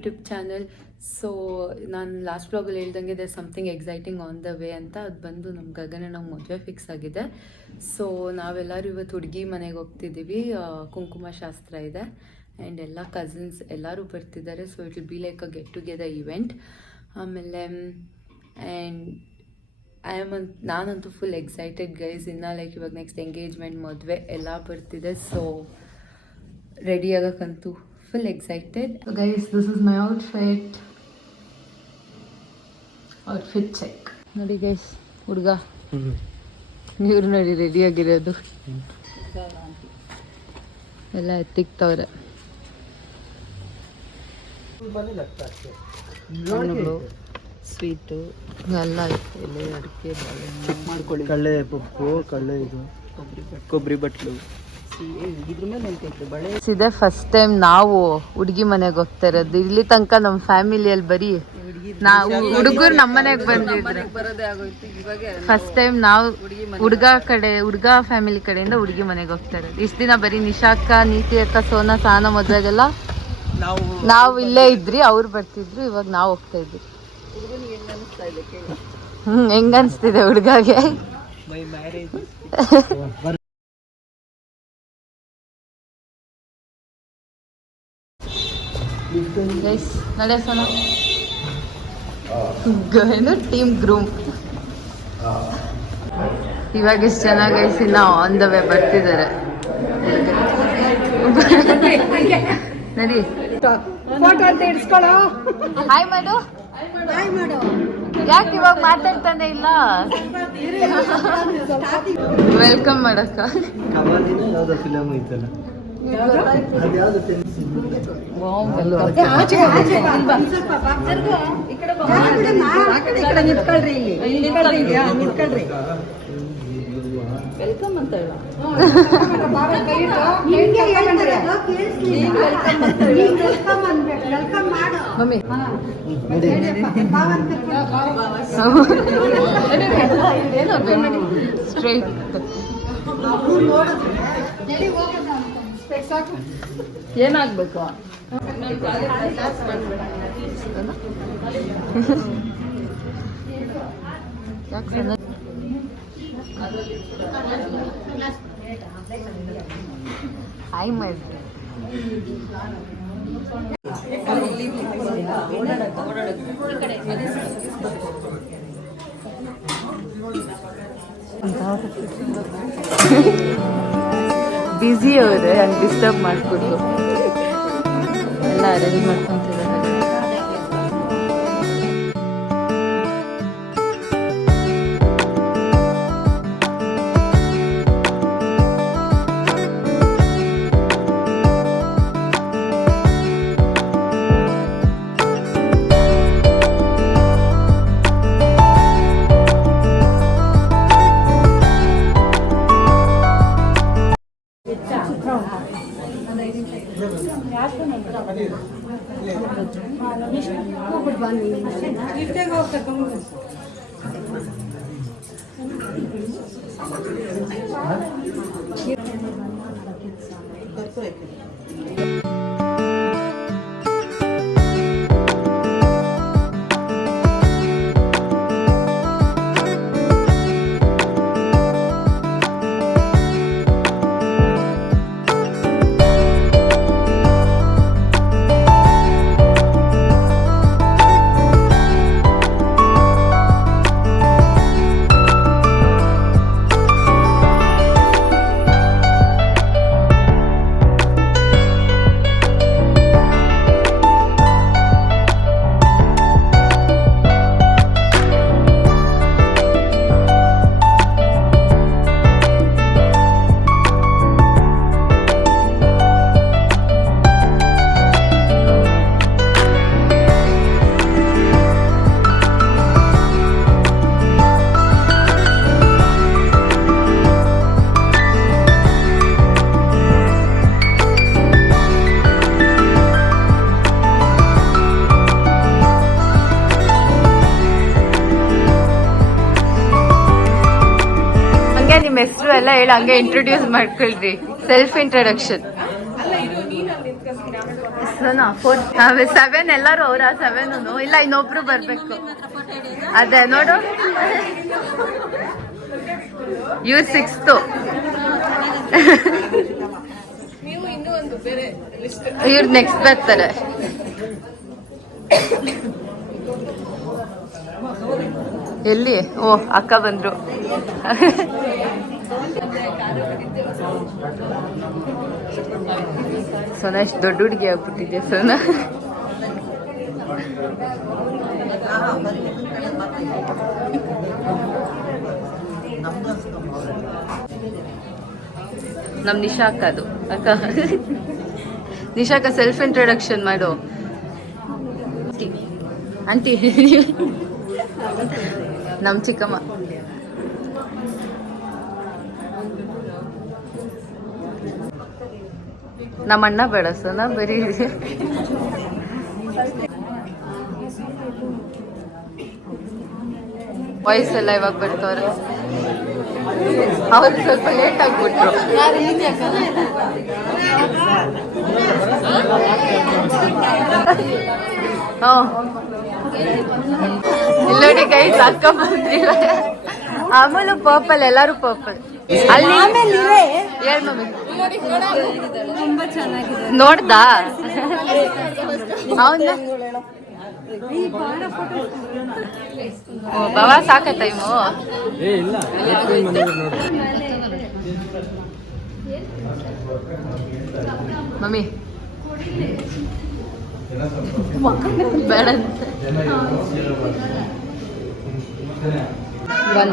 YouTube channel so ನಾನು last ಬ್ಲಾಗಲ್ಲಿ ಹೇಳ್ದಂಗೆ they something exciting on the way ಅಂತ ಅದು ಬಂದು ನಮ್ಮ ಗಗನ ನಾವು ಮದುವೆ ಫಿಕ್ಸ್ ಆಗಿದೆ. ಸೊ ನಾವೆಲ್ಲರೂ ಇವತ್ತು ಹುಡುಗಿ ಮನೆಗೆ ಹೋಗ್ತಿದ್ದೀವಿ. ಕುಂಕುಮ ಶಾಸ್ತ್ರ ಇದೆ. ಆ್ಯಂಡ್ ಎಲ್ಲ ಕಸಿನ್ಸ್ ಎಲ್ಲರೂ ಬರ್ತಿದ್ದಾರೆ. So it will be like a get together event ಆಮೇಲೆ ಆ್ಯಂಡ್ ಐ ಆಮ್ ಅಂತ ನಾನಂತೂ ಫುಲ್ ಎಕ್ಸೈಟೆಡ್ ಗೈಸ್ ಇನ್ನ ಲೈಕ್ ಇವಾಗ ನೆಕ್ಸ್ಟ್ ಎಂಗೇಜ್ಮೆಂಟ್ ಮದುವೆ ಎಲ್ಲ ಬರ್ತಿದೆ. So ready ಆಗಕ್ಕಂತೂ. Full So guys, this is my outfit. Outfit check ನೋಡಿ ಗೈಸ್ ಹುಡುಗ. ಇವ್ರು ನೋಡಿ ರೆಡಿ ಆಗಿರೋದು. ಎಲ್ಲ ಎತ್ತಿಕ್ತವ್ರೆ. ಹಣ್ಣುಗಳು ಸ್ವೀಟು ಎಲ್ಲ ಎಲೆ ಅಡಿಕೆ ಬಾಳೆಹಣ್ಣು. ಕಳ್ಳೆ ಪಪ್ಪು ಕಳ್ಳೆ ಇದು. ಕೊಬ್ಬರಿ ಬಟ್ಲು. ಇದೆ ಫಸ್ಟ್ ಟೈಮ್ ನಾವು ಹುಡುಗಿ ಮನೆಗೆ ಹೋಗ್ತಾ ಇರೋದು. ಇಲ್ಲಿ ತನಕ ನಮ್ಮ ಫ್ಯಾಮಿಲಿಯಲ್ಲಿ ಬರೀ ನಾವು ಹುಡುಗರು ನಮ್ಮ ಮನೆಗೆ ಬಂದಿದ್ರು. ಫಸ್ಟ್ ಟೈಮ್ ನಾವು ಹುಡುಗ ಕಡೆ ಹುಡುಗ ಫ್ಯಾಮಿಲಿ ಕಡೆಯಿಂದ ಹುಡುಗಿ ಮನೆಗೆ ಹೋಗ್ತಾ ಇರೋದು. ಇಷ್ಟು ದಿನ ಬರೀ ನಿಶಾಕ್ಕ ನೀತಿ ಅಕ್ಕ ಸೋನಾ ಸಾನ ಮದ್ವೆಗೆಲ್ಲ ನಾವು ಇಲ್ಲೇ ಇದ್ರಿ ಅವ್ರು ಬರ್ತಿದ್ರು ಇವಾಗ ನಾವು ಹೋಗ್ತಾ ಇದ್ವಿ. ಹ್ಮ್ ಹೆಂಗ ಅನ್ಸ್ತಿದೆ ಹುಡುಗಾಗೆ? ನಡೆ ಸೋನ ಏನು ಟೀಮ್ ಗ್ರೂಮ್ ಇವಾಗ ಎಷ್ಟು ಚೆನ್ನಾಗೈಸಿ ನಾವು ಆನ್ ದ ವೇ ಬರ್ತಿದ್ದಾರೆ. ನಡಿ. ಹಾಯ್ ಮಾಡು ಯಾಕೆ ಇವಾಗ ಮಾತಾಡ್ತಾನೆ ಇಲ್ಲ? ವೆಲ್ಕಮ್ ಮಾಡಕ್ಕ ವೆಲ್ಕಮ್ ಅಂತ ಹೇಳ ಸ್ಟ್ರೈಟ್ ಏನಾಗ್ಬೇಕು ಯಾಕೆ ಮಾಡಿ ಮಾಡ್ರಿ ಬ್ಯುಸಿ ಅವ್ರೆ ಹಂಗೆ ಡಿಸ್ಟರ್ಬ್ ಮಾಡಿಕೊಟ್ಟು. ಎಲ್ಲ ಅರೇಂಜ್ Yüksek olsa kumur. ಹಂಗೆ ನಿಮ್ಮ ಹೆಸರು ಎಲ್ಲ ಹೇಳಿ ಹಂಗೆ ಇಂಟ್ರೊಡ್ಯೂಸ್ ಮಾಡ್ಕೊಳ್ರಿ. ಸೆಲ್ಫ್ ಇಂಟ್ರಡಕ್ಷನ್ ಸೆವೆನ್ ಎಲ್ಲರೂ ಅವರ ಸೆವೆನ್ ಇಲ್ಲ, ಇನ್ನೊಬ್ರು ಬರ್ಬೇಕು. ಅದೇ, ನೋಡು. ಯು ಸಿಕ್ಸ್ತು ಇವ್ರು ನೆಕ್ಸ್ಟ್ ಬರ್ತಾರೆ. ಎಲ್ಲಿ? ಓ, ಅಕ್ಕ ಬಂದ್ರು. ಸೋನಾ ಎಷ್ಟು ದೊಡ್ಡ ಹುಡುಗಿ ಆಗ್ಬಿಟ್ಟಿದ್ಯಾ ಸೋನಾ? ನಮ್ ನಿಶಾ ಅಕ್ಕ ಅದು, ಅಕ್ಕ. ನಿಶಾಕ ಸೆಲ್ಫ್ ಇಂಟ್ರೊಡಕ್ಷನ್ ಮಾಡು. ಆಂಟಿ. ನಮ್ ಚಿಕ್ಕಮ್ಮ. ನಮ್ಮ ಅಣ್ಣ ಬೇಡ ಸೋನಾ ಬರೀ ವಾಯ್ಸ್ ಎಲ್ಲ ಇವಾಗ ಬರ್ತಾವ್ರೆ ಅವ್ರು ಸ್ವಲ್ಪ ಲೇಟ್ ಆಗ್ಬಿಟ್ರು. ಇಲ್ಲೋಡಿ ಕೈ ಅಕ್ಕ ಬಂದಿಲ್ಲ ಆಮೇಲೆ ಪರ್ಪಲ್ ಎಲ್ಲಾರು ಪರ್ಪಲ್ ಅಲ್ಲಿ ಹೇಳ್ ಮಮ್ಮಿ? ತುಂಬಾ ಚೆನ್ನಾಗಿದೆ ನೋಡ್ದಾ? ಅವನ್ನ ಬಾವ ಸಾಕ ಟೈಮು ಏ ಇಲ್ಲ. ಮಮ್ಮಿ. ಬೇಡ ಒನ್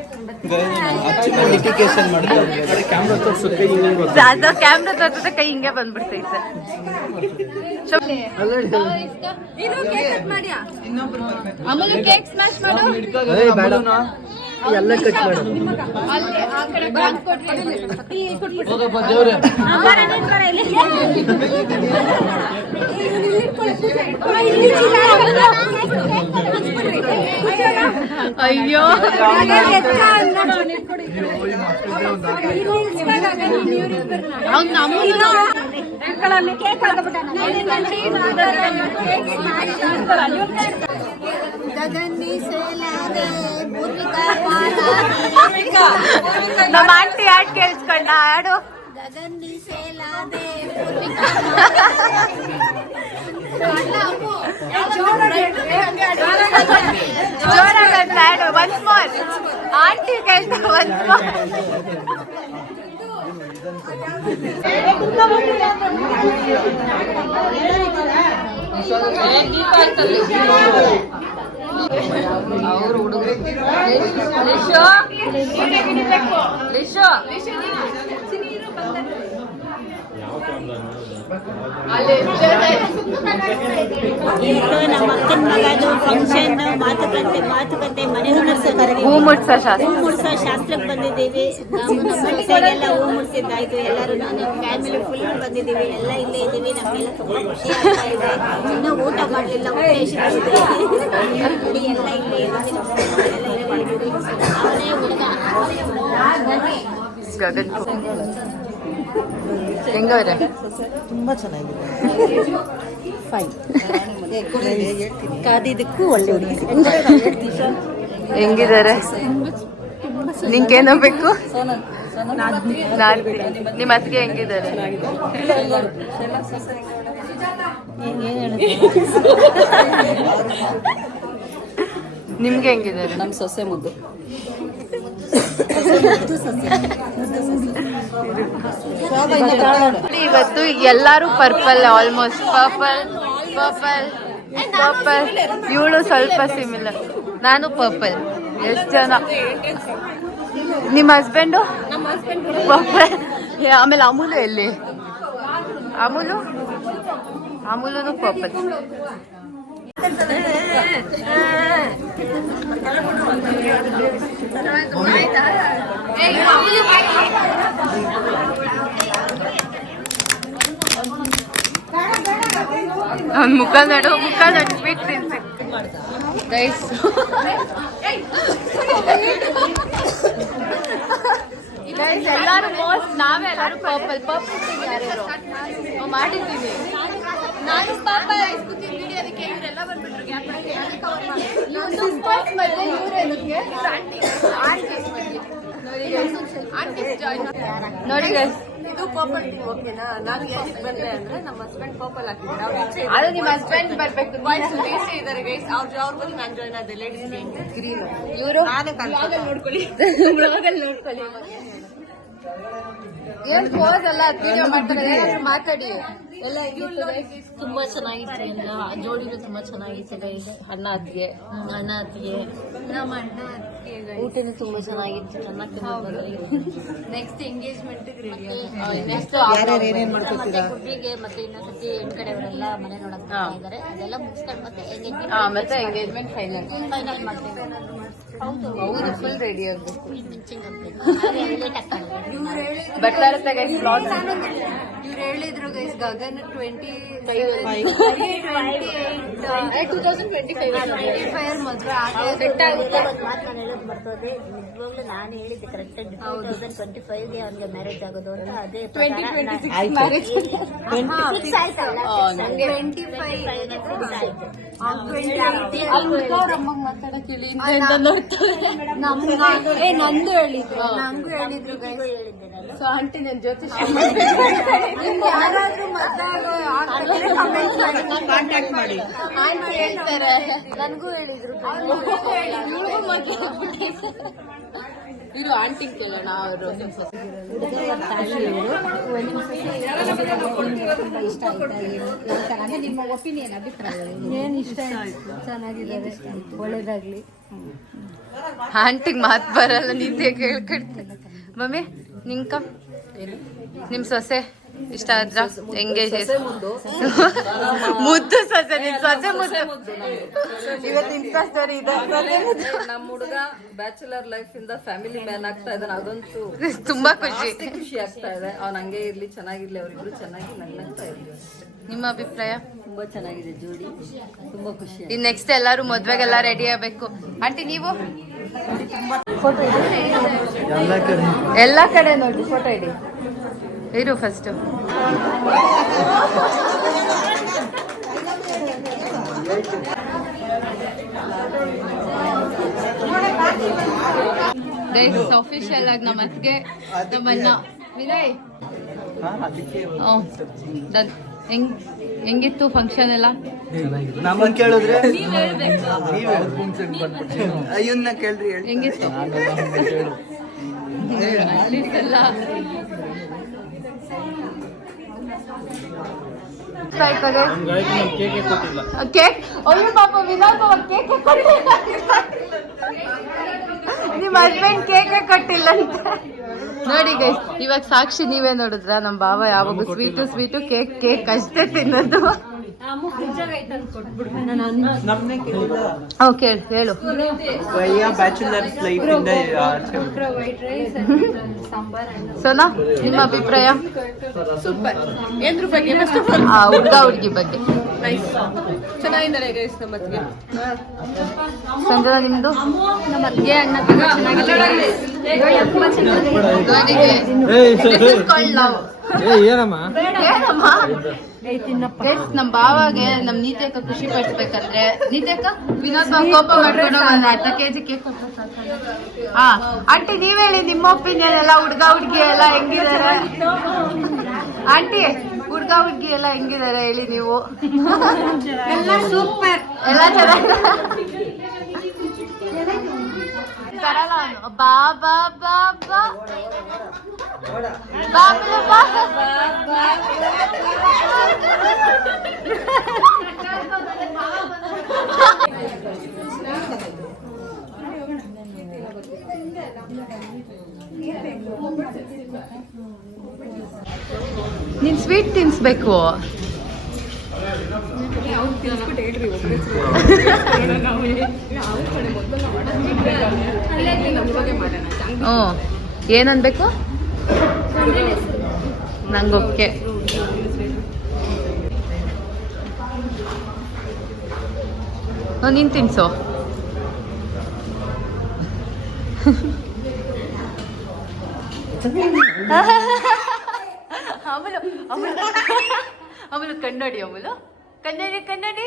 ಮಾಡ್ತಾರೆ ಕ್ಯಾಮ್ರಾ ತೋರ್ಸು ಕೈ ಹಿಂಗೆ ಬಂದ್ಬಿಡ್ತೈತೆ. ಇನ್ನೊಬ್ರು ಕೇಕ್ ಸ್ಮ್ಯಾಶ್ ಮಾಡು. ಎಲ್ಲ ಕಟ್ ಮಾಡೋದು ಅಲ್ಲಿ ಆ ಕಡೆ ಬಾಕ್ಸ್ ಕೊಟ್ಬಿಡು ಹೋಗಪ್ಪ ದೇವ್ರೆ ಅಯ್ಯೋ ಕೇಕ್ ನಮ್ಮ ಆಂಟಿ ಹಾಡ್ ಕೇಳಿಸ್ಕೊಂಡ ಹಾಡು. ಜೋರಾಗಂತ ಹಾಡು ಒನ್ಸ್ ಮೋರ್ ಆಂಟಿ ಕೇಳ್ತ ಒನ್ಸ್ ಮೋರ್ ಅವ್ರು ಹುಡುಗರು ನಮ್ಮ ಅಕ್ಕನ ಮಗದು ಫಂಕ್ಷನ್ ಮಾತುಕತೆ ಮಾತುಕತೆ ಮನೆ ಹೂ ಮುಡ್ಸೋ ಶಾಸ್ತ್ರ. ಹೂ ಮುಡ್ಸೋ ಶಾಸ್ತ್ರಕ್ಕೆ ಬಂದಿದ್ದೀವಿ. ನಾವು ನಮ್ಮ ಮನಸ್ಸಿಗೆಲ್ಲ ಹೂ ಮುಡ್ಸಿದ್ದಾಯ್ತು. ಎಲ್ಲರೂ ನಾನು ಫ್ಯಾಮಿಲಿ ಫುಲ್ ಬಂದಿದ್ದೀವಿ. ಎಲ್ಲ ಇಲ್ಲೇ ಇದ್ದೀವಿ. ನಮಗೆಲ್ಲ ತುಂಬ ಖುಷಿ ಆಗ್ತಾ ಇದೆ. ಇನ್ನೂ ಊಟ ಮಾಡಲಿಲ್ಲ ಹಸಿವಾಗಿದೆ. ನೋಡಿ ಎಲ್ಲ ಇಲ್ಲೇ ಇದ್ದೀವಿ. ಅವನೇ ಹುಡುಗ ಗಗನ್ ಹೆಂಗವ್ರೆ ತುಂಬಾ ಚೆನ್ನಾಗಿದೆ. ಕಾದಿದ್ದಕ್ಕೂ ಒಳ್ಳೆ ಹುಡುಗಿ ಹೆಂಗಿದ್ದಾರೆ? ನಿಂಗೇನೋ ಬೇಕು ನಾನ್ ನಿಮ್ಮ ಅತ್ತಿಗೆ ಹೆಂಗಿದ್ದಾರೆ? ನಿಮ್ಗೆ ಹೆಂಗಿದ್ದಾರೆ? ನಮ್ಮ ಸೊಸೆ ಮುದ್ದು. ಇವತ್ತು ಎಲ್ಲಾರು purple almost purple purple purple ಇವಳು ಸ್ವಲ್ಪ ಸಿಮಿಲರ್ ನಾನು ಪರ್ಪಲ್. ಎಷ್ಟು ಜನ? ನಿಮ್ಮ ಹಸ್ಬೆಂಡು ಪರ್ಪಲ್. ಆಮೇಲೆ ಅಮೂಲು ಎಲ್ಲಿ? ಅಮೂಲು? ಅಮೂಲನು ಪರ್ಪಲ್. ಅವ್ನ ಮುಖ ನಡು, ಮುಖ ನಡ್ಬಿಟ್ಟು ಗೈಸ್ ಗೈಸ್ ಎಲ್ಲಾರು ಮೋಸ್ಟ್ ನಾವೇ ಎಲ್ಲಾರು ಪರ್ಪಲ್ ಪರ್ಪಲ್ ನಾವ್ ಮಾಡಿದ್ದೀವಿ. ನಾನು ಪಾಪ ಕೂತಿದ್ದೀನಿ ಅದಕ್ಕೆ ಇವರೆಲ್ಲ ಬಂದ್ಬಿಟ್ರು. ನೋಡಿ ಗೈಸ್ ಇದು ಪರ್ಪಲ್ ಟೀ ಓಕೆನಾ ನಾನು ಏನಕ್ಕೆ ಬಂದೆ ಅಂದ್ರೆ ನಮ್ಮ ಹಸ್ಬೆಂಡ್ ಪರ್ಪಲ್ ಹಾಕಿದ್ದಾರೆ ಅವ್ರ ಇಚ್ಛೆ ಅದು ನಿಮ್ಮ ಹಸ್ಬೆಂಡ್ ಬರ್ಬೇಕು. ಈಚೆ ಇದ್ದಾರೆ ಗೈಸ್ ಅವ್ರ ಅವ್ರ ಬಂದು ನಾನು ಜಾಯ್ನ್ ಆದೆ ಲೇಡೀಸ್ ಗ್ರೀನ್ ಇವರು? ನಾನೇ ಕಾಣ್ತೀನಿ ನೋಡ್ಕೊಳ್ಳಿ. ಬ್ಲಾಗಲ್ಲಿ ನೋಡ್ಕೊಳ್ಳಿ. ಏನ್ ಪೋಸ್ ಅಲ್ಲ ವಿಡಿಯೋ ಮಾಡ್ತಾರೆ? ಏನಾದ್ರು ಮಾತಾಡಿ. ಎಲ್ಲ ಹೆಂಗಿರ್ತದೆ ತುಂಬಾ ಚೆನ್ನಾಗಿತ್ತು ಎಲ್ಲ ಜೋಡಿನೂ ತುಂಬಾ ಚೆನ್ನಾಗಿತ್ತು ಗೈಸ್ ಅನ್ನ ಅದ್ಗೆ ಅಣ್ಣ ಅತ್ತಿಗೆ. ನಮ್ಮ ಅಣ್ಣ ಊಟನೂ ತುಂಬಾ ಚೆನ್ನಾಗಿತ್ತು ಚೆನ್ನಾಗಿ ನೆಕ್ಸ್ಟ್ ಎಂಗೇಜ್ಮೆಂಟ್ ನೆಕ್ಸ್ಟ್ ಯಾರ್ಯಾರು ಏನೇನ್ ಮಾಡ್ಕೊತೀರಾ? ಹುಡುಗಿಗೆ ಮತ್ತೆ ಇನ್ನೊಂದ್ಸತಿ ಕಡೆ ಕಡೆಯವರೆಲ್ಲ ಮನೆ ನೋಡಕ್ ಇದಾರೆ ಅದೆಲ್ಲ ಮುಗಿಸ್ಕೊಂಡು ಮತ್ತೆ ಎಂಗೇಜ್ಮೆಂಟ್ ಮತ್ತೆ ಎಂಗೇಜ್ಮೆಂಟ್ ಫೈನಲ್ ಫೈನಲ್ ಮಾಡ್ತೇವೆ. ಹೌದು. ಫುಲ್ ರೆಡಿ ಆಗ್ಬೇಕು. ಗೈಸ್ ಬ್ಲಾಗ್ ಇವ್ರು ಹೇಳಿದ್ರು guys Gagan twenty two thousand twenty five five ಮದ್ವೆ ಸೆಟ್ ಆಗುತ್ತೆ. ಮಾತು ನಾನು ಹೇಳೋದು ಬರ್ತದೆ. ನಿಜವಾಗ್ಲೂ ನಾನು ಹೇಳಿದ್ದೆ ಕರೆಕ್ಟ್ ಟೂ ತೌಸಂಡ್ ಟ್ವೆಂಟಿ ಫೈವ್ಗೆ ಅವ್ನಿಗೆ ಮ್ಯಾರೇಜ್ ಆಗೋದು ಅಂತ ಅದೇ twenty twenty six marriage twenty five ಅವ್ರ ಅಮ್ಮಂಗ್ ಅಂತ ನೋಡ್ತಾರೆ ಏ ನಂದು ಹೇಳಿದ್ರು. ನಂಗೂ ಹೇಳಿದ್ರು ಸೊ ಆಂಟಿ ನನ್ ಜೊತೆ ಯಾರಾದ್ರೂ ಕಾಂಟ್ಯಾಕ್ಟ್ ಮಾಡಿ. ಆಂಟಿ ಹೇಳ್ತಾರೆ. ನನಗೂ ಹೇಳಿದ್ರು. ಇವ್ರಿಗೂ ಮದುವೆ ಆಂಟಿ ಕೇಳೋಣ, ಅವರು ನಿಮ್ಮ ಒಪಿನಿಯನ್ ಅಭಿಪ್ರಾಯ ಏನು ಇಷ್ಟ ಆಯ್ತು ಚೆನ್ನಾಗಿದ್ದಾರೆ ಆಂಟಿಗ್ ಮಾತ್ ಬರಲ್ಲ, ನಿದ್ದೆ ಕೇಳ್ಕೊಡ್ತೇನೆ ಮಮ್ಮಿ ನಿಂಕ ನಿಮ್ ಸೊಸೆ. ಇಷ್ಟ ಆದ್ರ? ಎಂಗೇಜ್ ಮುದ್ದು ಸಸೆ ನಿಮ್ ಸಸೆ ಮುದ್ದು. ಇವತ್ತು ಇನ್ಸ್ಟಾ ಸ್ಟೋರಿ ಇದೆ. ನಮ್ಮ ಹುಡುಗ ಬ್ಯಾಚುಲರ್ ಲೈಫ್ ಇಂದ ಫ್ಯಾಮಿಲಿ ಮ್ಯಾನ್ ಆಗ್ತಾ ಇದ್ದಾನೆ. ಅದಂತೂ ತುಂಬಾ ಖುಷಿ. ಖುಷಿ ಆಗ್ತಾ ಇದೆ. ಅವ್ನ ಹಂಗೆ ಇರ್ಲಿ ಚೆನ್ನಾಗಿರ್ಲಿ ಅವ್ರಿಬ್ರು ಚೆನ್ನಾಗಿ ನಗ್ನಗ್ತಾ ಇರ್ಲಿ. ನಿಮ್ಮ ಅಭಿಪ್ರಾಯ? ತುಂಬಾ ಚೆನ್ನಾಗಿದೆ ಜೋಡಿ. ತುಂಬಾ ಖುಷಿ ಇನ್ ನೆಕ್ಸ್ಟ್ ಎಲ್ಲಾರು ಮದ್ವೆಗೆಲ್ಲ ರೆಡಿ ಆಗ್ಬೇಕು. ಆಂಟಿ ನೀವು? ಎಲ್ಲ ಕಡೆ. ಎಲ್ಲಾ ಕಡೆ ನೋಡಿ ಫೋಟೋ ಇಡಿ. ಇರು ಫಸ್ಟ್ ಅಫಿಷಿಯಲ್ ಆಗಿ ನಮ್ಮ ಅತ್ತಿಗೆ ನಮ್ಮನ್ನ ವಿನಯ್. ಹೆಂಗ್ ಹೆಂಗಿತ್ತು ಫಂಕ್ಷನ್ ಎಲ್ಲ? ನಮ್ಮನ್ ಕೇಳಿದ್ರೆ? ಹೆಂಗಿತ್ತು? ಕೇಕ್ ಅಯ್ಯೋ ಪಾಪ ವಿನೋದ್ ಬಾಬಾ ಕೇಕ್ ಕೊಟ್ಟಿಲ್ಲ. ನಿಮ್ಮ ಹಸ್ಬೆಂಡ್ ಕೇಕ್ ಕೊಟ್ಟಿಲ್ಲ ಅಂತ. ನೋಡಿ ಗೈಸ್ ಇವಾಗ ಸಾಕ್ಷಿ ನೀವೇ ನೋಡಿದ್ರ? ನಮ್ಮ ಬಾಬಾ ಯಾವಾಗ ಸ್ವೀಟು ಸ್ವೀಟು ಕೇಕ್ ಕೇಕ್ ಅಷ್ಟೇ ತಿನ್ನೋದು. ಓಕೆ ಹೇಳು. ಸೋನಾ ನಿಮ್ಮ ಅಭಿಪ್ರಾಯ? ಏನ್ರ ಬಗ್ಗೆ ಆ ಹುಡ್ಗ ಹುಡ್ಗಿ ಬಗ್ಗೆ. ಚೆನ್ನಾಗಿದ್ದಾರೆ ಗೈಸ್ ನಮ್ಮ ಅತ್ತಿಗೆ. ಸಂಜನಾ ನಿಮ್ದು? ನಮ್ಮ ಅತ್ತಿಗೆ ಅಣ್ಣ ತುಂಬಾ ಏನಮ್ಮ? ನಮ್ ಬಾವಾಗೆ ನಮ್ ನೀತಿಯಕ್ಕ ಖುಷಿ ಪಡಿಸ್ಬೇಕಂದ್ರೆ ನೀತಿಯಕ್ಕ ವಿನೋದ್ ಕೋಪ ಮಾಡ್ಕೊಂಡು ಒಂದ್ ಅರ್ಧ ಕೆಜಿ ಕೇಕ್ ಹಾ ಆಂಟಿ ನೀವ್ ಹೇಳಿ ನಿಮ್ಮ ಒಪಿನಿಯನ್ ಎಲ್ಲ ಹುಡ್ಗ ಹುಡ್ಗಿ ಎಲ್ಲ ಹೆಂಗಿದಾರೆ? ಆಂಟಿ ಹುಡ್ಗ ಹುಡ್ಗಿ ಎಲ್ಲ ಹೆಂಗಿದಾರೆ ಹೇಳಿ ನೀವು? ಎಲ್ಲ ಸೂಪರ್. ಎಲ್ಲ ಚೆನ್ನಾಗಿ ಬರಲ್ಲ ಬಾ ಬಾ ಬಾ ಬಾ. ಬಾ ಬಾ ಬಾ ನೀನ್ ಸ್ವೀಟ್ ತಿನ್ಸ್ಬೇಕು. ಹೇಳ್ರಿ ಹ್ಞೂ. ಏನನ್ಬೇಕು? ನಂಗೆ ನೀನು ತಿನ್ಸು. ಅಮಲು ಅಮಲು. ಅಮಲು ಕನ್ನಡಿ ಅಮಲು. ಕನ್ನಡಿ ಕನ್ನಡಿ.